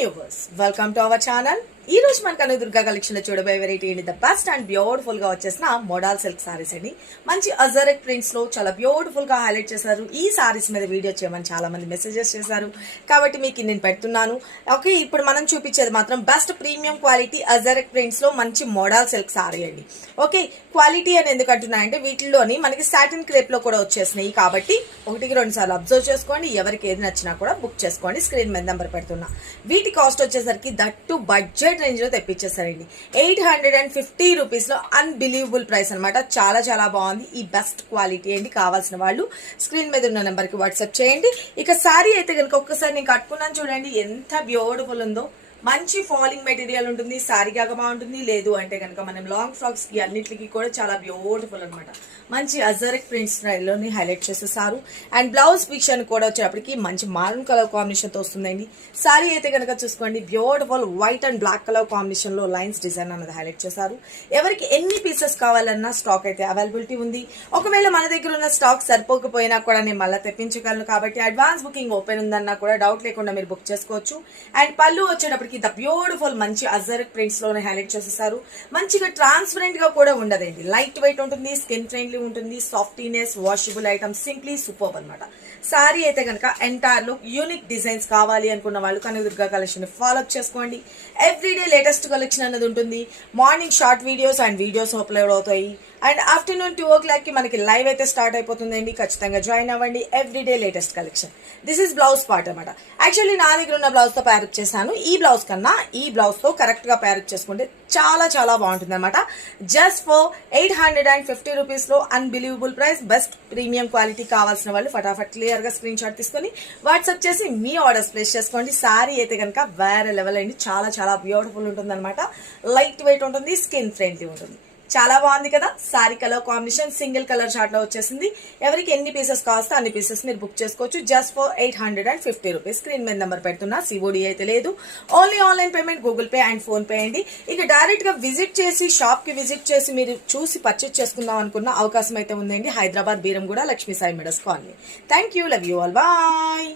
Viewers welcome to our channel. ఈ రోజు మన కనకదుర్గ కలెక్షన్ లో చూడబోయే వెరైటీ ఏంటి ద బెస్ట్ అండ్ బ్యూటిఫుల్ గా వచ్చేసిన మోడల్ సిల్క్ సారీస్ అండి. మంచి అజరక్ ప్రింట్స్ లో చాలా బ్యూటిఫుల్ గా హైలైట్ చేశారు. ఈ సారీస్ మీద వీడియో చేయమని చాలా మంది మెసేజెస్ చేశారు కాబట్టి మీకు నేను పెడుతున్నాను. ఓకే, ఇప్పుడు మనం చూపించేది మాత్రం best premium quality ajrakh prints లో మంచి మోడల్ సిల్క్ సారీ అండి. ఓకే, క్వాలిటీ అని ఎందుకు అంటున్నాయంటే వీటిలోని మనకి సాటిన్ క్రేప్ లో కూడా వచ్చేసినాయి కాబట్టి ఒకటికి రెండు సార్లు అబ్జర్వ్ చేసుకోండి. ఎవరికి ఏది నచ్చినా కూడా బుక్ చేసుకోండి. స్క్రీన్ మీద నెంబర్ పెడుతున్నా. వీటి కాస్ట్ వచ్చేసరికి దట్టు బడ్జెట్ రేంజ్ లో తెప్పించేస్తారండి. 850 రూపీస్ లో అన్బిలీవబుల్ ప్రైస్ అనమాట. చాలా చాలా బాగుంది. ఈ బెస్ట్ క్వాలిటీ అండి. కావాల్సిన వాళ్ళు స్క్రీన్ మీద ఉన్న నెంబర్ కి వాట్సాప్ చేయండి. ఇక సారీ అయితే కనుక ఒక్కసారి నేను కట్టుకున్నాను చూడండి, ఎంత బ్యూటిఫుల్ ఉందో. మంచి ఫాలింగ్ మెటీరియల్ ఉంటుంది. సారీ కాగా బాగుంటుంది. లేదు అంటే కనుక మనం లాంగ్ ఫ్రాక్స్ కి అన్నిటికి కూడా చాలా బ్యూటిఫుల్ అనమాట. మంచి అజరక్ ప్రింట్ స్టైల్లోని హైలైట్ చేసేసారు. అండ్ బ్లౌజ్ పిక్చర్ కూడా వచ్చేటప్పటికి మంచి మారూన్ కలర్ కాంబినేషన్ తో వస్తుందండి. సారీ అయితే కనుక చూసుకోండి, beautiful white and black colour combination లో లైన్స్ డిజైన్ అన్నది హైలైట్ చేశారు. ఎవరికి ఎన్ని పీసెస్ కావాలన్నా స్టాక్ అయితే అవైలబిలిటీ ఉంది. ఒకవేళ మన దగ్గర ఉన్న స్టాక్ సరిపోకపోయినా కూడా నేను మళ్ళీ తెప్పించగలను కాబట్టి అడ్వాన్స్ బుకింగ్ ఓపెన్ ఉందన్నా కూడా డౌట్ లేకుండా మీరు బుక్ చేసుకోవచ్చు. అండ్ పళ్ళు వచ్చేటప్పటికి ద బ్యూటిఫుల్ మంచి అజరక్ ప్రింట్స్ లోనే హైలైట్ చేసేసారు. మంచిగా ట్రాన్స్పరెంట్ గా కూడా ఉండదండి. లైట్ వెయిట్ ఉంటుంది, స్కిన్ ఫ్రెండ్లీ ఉంటుంది, softness, washable item, simply super అనమాట. సారీ అయితే కనుక ఎంటైర్ లుక్ యూనిక్ డిజైన్స్ కావాలి అనుకున్న వాళ్ళు కనకదుర్గ కలెక్షన్ ఫాలో అప్ చేసుకోండి. ఎవ్రీడే లేటెస్ట్ కలెక్షన్ అనేది ఉంటుంది. Morning short videos and videos upload అవుతాయి. అండ్ ఆఫ్టర్నూన్ 2 o'clock కి మనకి లైవ్ అయితే స్టార్ట్ అయిపోతుందండి. ఖచ్చితంగా జాయిన్ అవ్వండి. Everyday latest collection. This is blouse part అనమాట. యాక్చువల్లీ నా దగ్గర ఉన్న బ్లౌజ్ తో ప్యారప్ చేశాను. ఈ బ్లౌజ్ కన్నా ఈ బ్లౌజ్ తో కరెక్ట్ గా ప్యారప్ చేసుకుంటే చాలా చాలా బాగుంటుంది అనమాట. జస్ట్ ఫర్ 850 రూపీస్ లో unbelievable price. Best premium quality కావాల్సిన వాళ్ళు ఫటాఫట్ క్లియర్ గా స్క్రీన్ షాట్ తీసుకొని వాట్సాప్ చేసి మీ ఆర్డర్స్ ప్లేస్ చేసుకోండి. సారీ అయితే కనుక వేరే లెవెల్ అండి. చాలా చాలా బ్యూటిఫుల్ ఉంటుంది అనమాట. లైట్ వెయిట్ ఉంటుంది, స్కిన్ ఫ్రెండ్లీ ఉంటుంది. చాలా బాగుంది కదా. Sorry colour combination single colour chart లో వచ్చేసింది. ఎవరికి ఎన్ని పీసెస్ కావాలో అన్ని పీసెస్ మీరు బుక్ చేసుకోవచ్చు. Just for 850 rupees. స్క్రీన్ మీద నెంబర్ పెడుతున్నా. సిఓడి అయితే లేదు, only online payment, Google pay and phone pay అండి. ఇక డైరెక్ట్ గా విజిట్ చేసి షాప్ కి విజిట్ చేసి మీరు చూసి పర్చేస్ చేసుకుందాం అనుకున్న అవకాశం అయితే ఉందండి. Hyderabad Beeramguda Lakshmi Sai Midas colony. Thank you, love you all, bye.